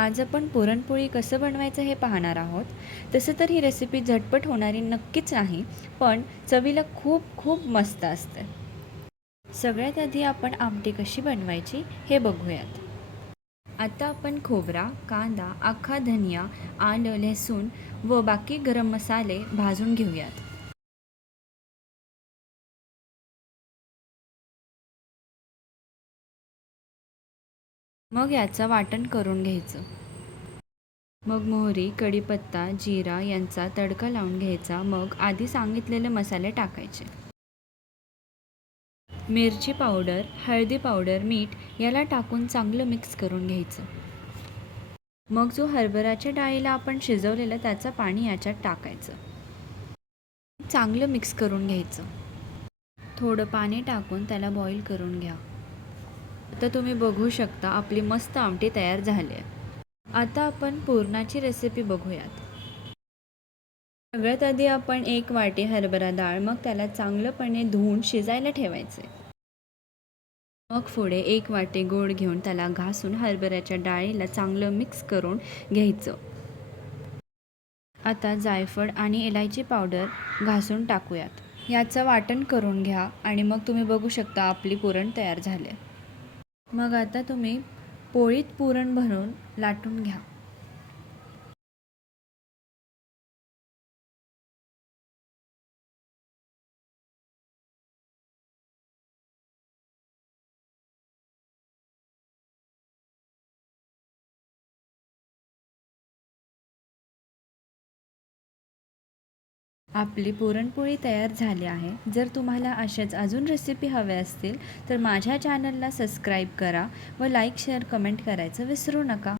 आज आपण पुरणपोळी कसं बनवायचं हे पाहणार आहोत. तसं तर ही रेसिपी झटपट होणारी नक्कीच नाही, पण चवीला खूप खूप मस्त असते. सगळ्यात आधी आपण आमटी कशी बनवायची हे बघूयात. आता आपण खोबरा, कांदा, अख्खा धनिया, आलं, लसूण व बाकी गरम मसाले भाजून घेऊयात. मग याचं वाटण करून घ्यायचं. मग मोहरी, कढीपत्ता, जिरा यांचा तडका लावून घ्यायचा. मग आधी सांगितलेले मसाले टाकायचे. मिरची पावडर, हळदी पावडर, मीठ याला टाकून चांगलं मिक्स करून घ्यायचं. मग जो हरभऱ्याच्या डाळीला आपण शिजवलेलं त्याचं पाणी याच्यात टाकायचं. चांगलं मिक्स करून घ्यायचं. थोडं पाणी टाकून त्याला बॉईल करून घ्या. आता तुम्ही बघू शकता आपली मस्त आमटी तयार झाली आहे. आता आपण पुरणाची रेसिपी बघूयात. सगळ्यात आधी आपण एक वाटी हरभरा डाळ मग त्याला चांगलंपणे धुवून शिजायला ठेवायचे. मग पुढे एक वाटी गोड घेऊन त्याला घासून हरभऱ्याच्या डाळीला चांगलं मिक्स करून घ्यायचं. आता जायफळ आणि इलायची पावडर घासून टाकूयात. याचं वाटण करून घ्या आणि मग तुम्ही बघू शकता आपली पुरण तयार झाले. मग आता तुम्ही पोळीत पुरण भरून लाटून घ्या. आपली पुरणपोळी तयार झाली आहे. जर तुम्हाला अशाच अजून रेसिपी हव्या असतील तर माझ्या चॅनलला सबस्क्राईब करा व लाईक शेअर कमेंट करायचं विसरू नका.